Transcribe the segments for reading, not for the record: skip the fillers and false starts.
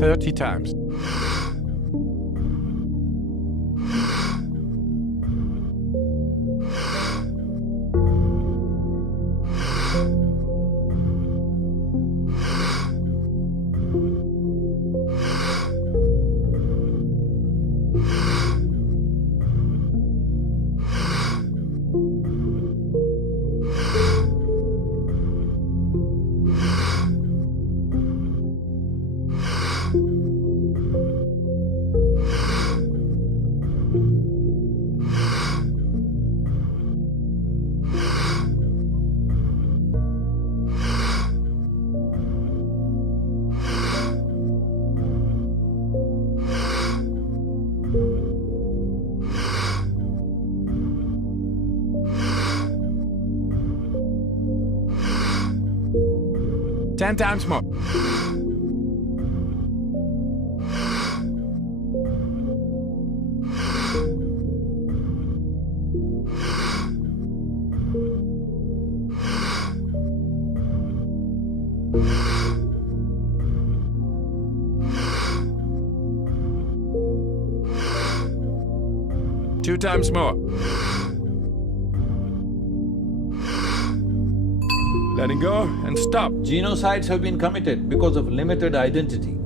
30 times. Ten times more. Two times more. Letting go and stop. Genocides have been committed because of limited identity.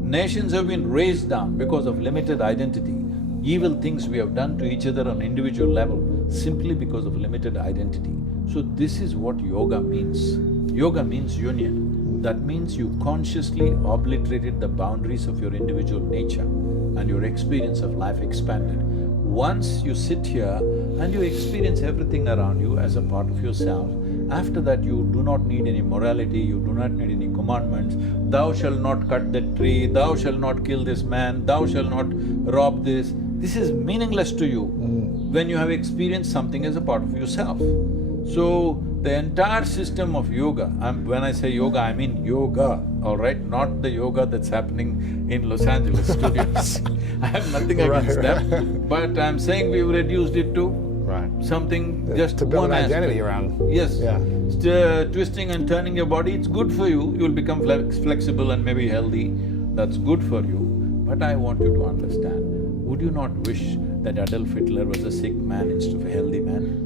Nations have been raised down because of limited identity. Evil things we have done to each other on individual level simply because of limited identity. So this is what yoga means. Yoga means union. That means you consciously obliterated the boundaries of your individual nature and your experience of life expanded. Once you sit here and you experience everything around you as a part of yourself, after that you do not need any morality, you do not need any commandments. Thou shalt not cut that tree, thou shalt not kill this man, thou shalt not rob this. This is meaningless to you when you have experienced something as a part of yourself. So, the entire system of yoga, when I say yoga, I mean yoga, all right? Not the yoga that's happening in Los Angeles studios. I have nothing against them, but I'm saying we've reduced it to something just to build one an identity aspect. around. Yes. Yeah. Twisting and turning your body, it's good for you, you'll become flexible and maybe healthy, that's good for you. But I want you to understand, would you not wish that Adolf Hitler was a sick man instead of a healthy man?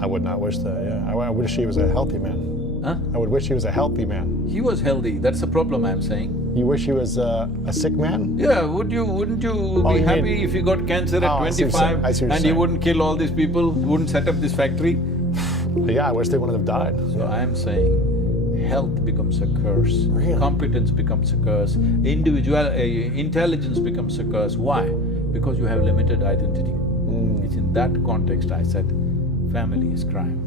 I would not wish that, yeah. I wish he was a healthy man. Huh? I would wish he was a healthy man. He was healthy, that's the problem I'm saying. You wish he was a sick man? Yeah, wouldn't you be happy if he got cancer at 25 and he wouldn't kill all these people, wouldn't set up this factory? Yeah, I wish they wouldn't have died. So I'm saying, health becomes a curse, Really? competence becomes a curse, intelligence becomes a curse. Why? Because you have limited identity. It's in that context I said, family is crime.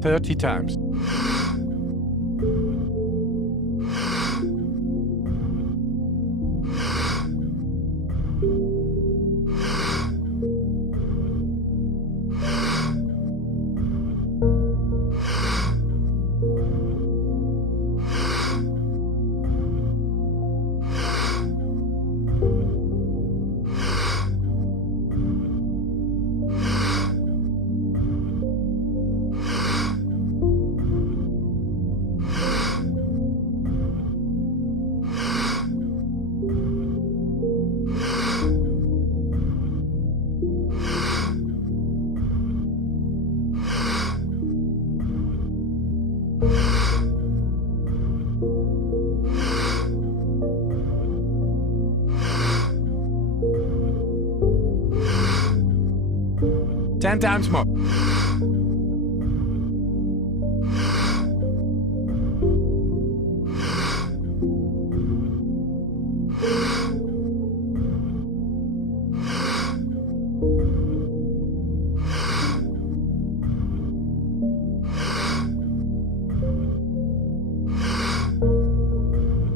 Thirty times. Ten times more.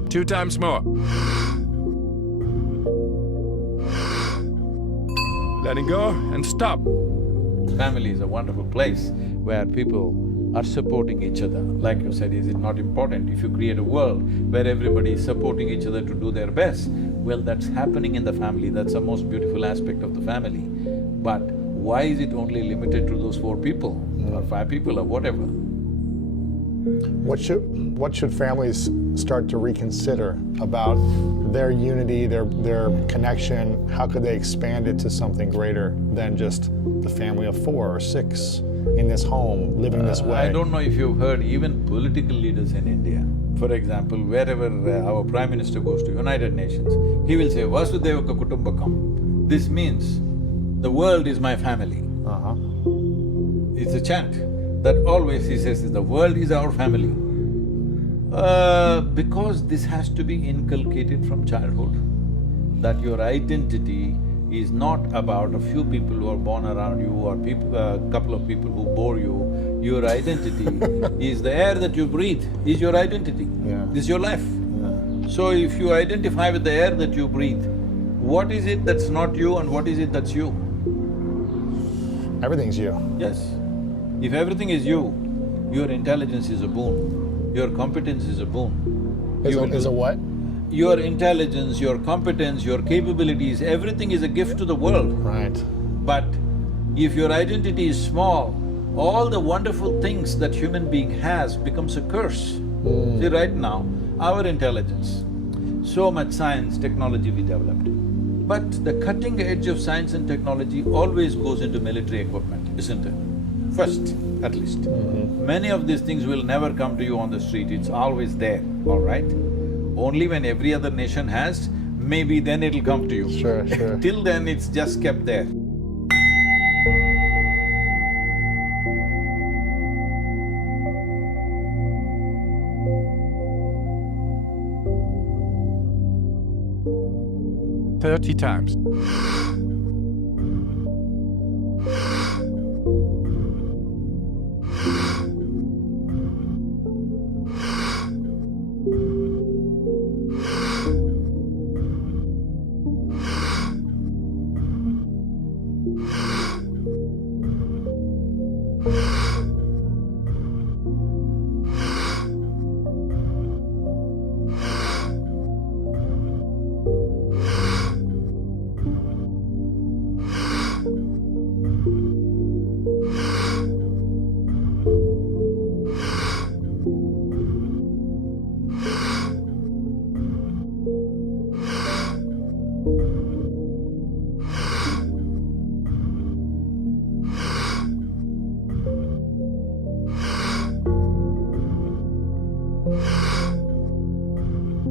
Two times more. Letting go and stop. Family is a wonderful place where people are supporting each other. Like you said, is it not important if you create a world where everybody is supporting each other to do their best? Well, that's happening in the family, that's the most beautiful aspect of the family. But why is it only limited to those 4 people or 5 people or whatever? What should families start to reconsider about their unity, their connection? How could they expand it to something greater than just the family of 4 or 6 in this home, living this way? I don't know if you've heard, even political leaders in India, for example, wherever our Prime Minister goes to United Nations, he will say, Vasudevaka Kutumbakam. This means, the world is my family. It's a chant that always he says, the world is our family. Because this has to be inculcated from childhood, that your identity is not about a few people who are born around you or couple of people who bore you. Your identity is the air that you breathe, is your identity. Yeah. This is your life. Yeah. So if you identify with the air that you breathe, what is it that's not you and what is it that's you? Everything's you. Yes. If everything is you, your intelligence is a boon, your competence is a boon. Is a what? Your intelligence, your competence, your capabilities, everything is a gift to the world. Right. But if your identity is small, all the wonderful things that human being has becomes a curse. See, right now, our intelligence, so much science, technology we developed, but the cutting edge of science and technology always goes into military equipment, isn't it? First, at least. Many of these things will never come to you on the street, it's always there, all right? Only when every other nation has, maybe then it'll come to you. Sure, sure. Till then, it's just kept there. "30 times.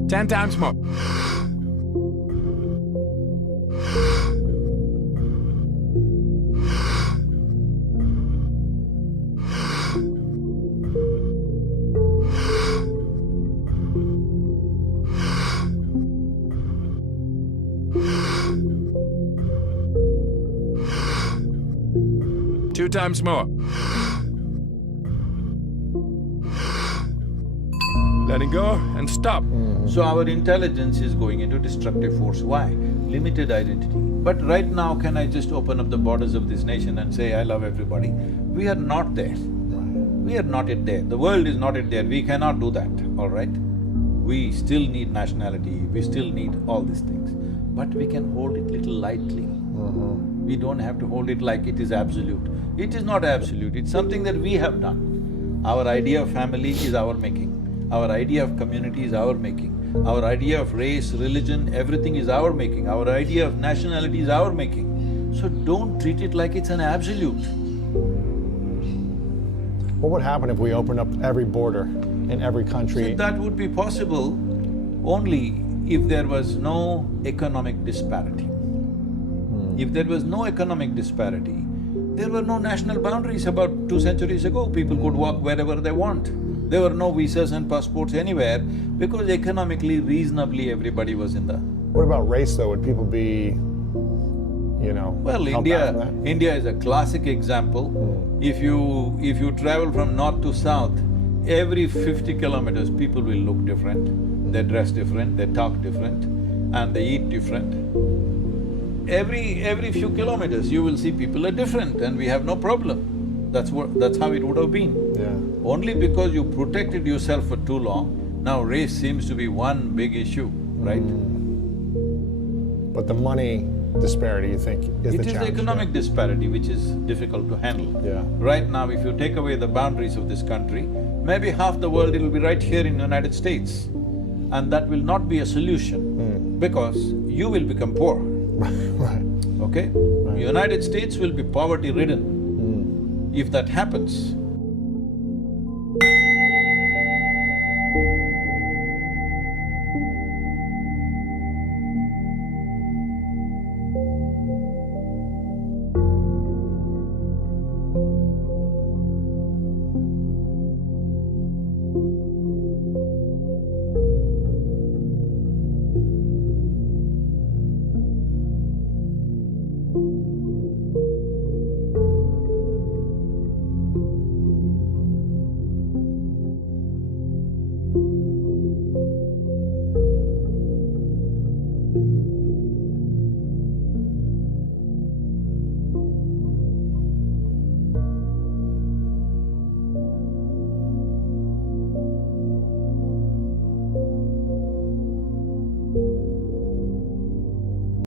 "10 times more. "2 times more. Letting go and stop. So our intelligence is going into destructive force. Why? Limited identity. But right now, can I just open up the borders of this nation and say, I love everybody? We are not there. We are not yet there. The world is not yet there. We cannot do that, all right? We still need nationality, we still need all these things. But we can hold it little lightly. We don't have to hold it like it is absolute. It is not absolute, it's something that we have done. Our idea of family is our making. Our idea of community is our making. Our idea of race, religion, everything is our making. Our idea of nationality is our making. So don't treat it like it's an absolute. What would happen if we opened up every border in every country? So that would be possible only if there was no economic disparity. If there was no economic disparity, there were no national boundaries about 2 centuries ago. People could walk wherever they want. There were no visas and passports anywhere because economically, reasonably everybody was in the… What about race though? Would people be, Well, held back from that? India is a classic example. If you travel from north to south, every 50 kilometers people will look different, they dress different, they talk different, and they eat different. every few kilometers you will see people are different and we have no problem. That's how it would have been. Yeah. Only because you protected yourself for too long, now race seems to be one big issue, right? But the money disparity, you think, is the It is challenge? the economic disparity which is difficult to handle. Yeah. Right now, if you take away the boundaries of this country, maybe half the world it'll be right here in the United States. And that will not be a solution because you will become poor, Right. okay? United States will be poverty-ridden. If that happens,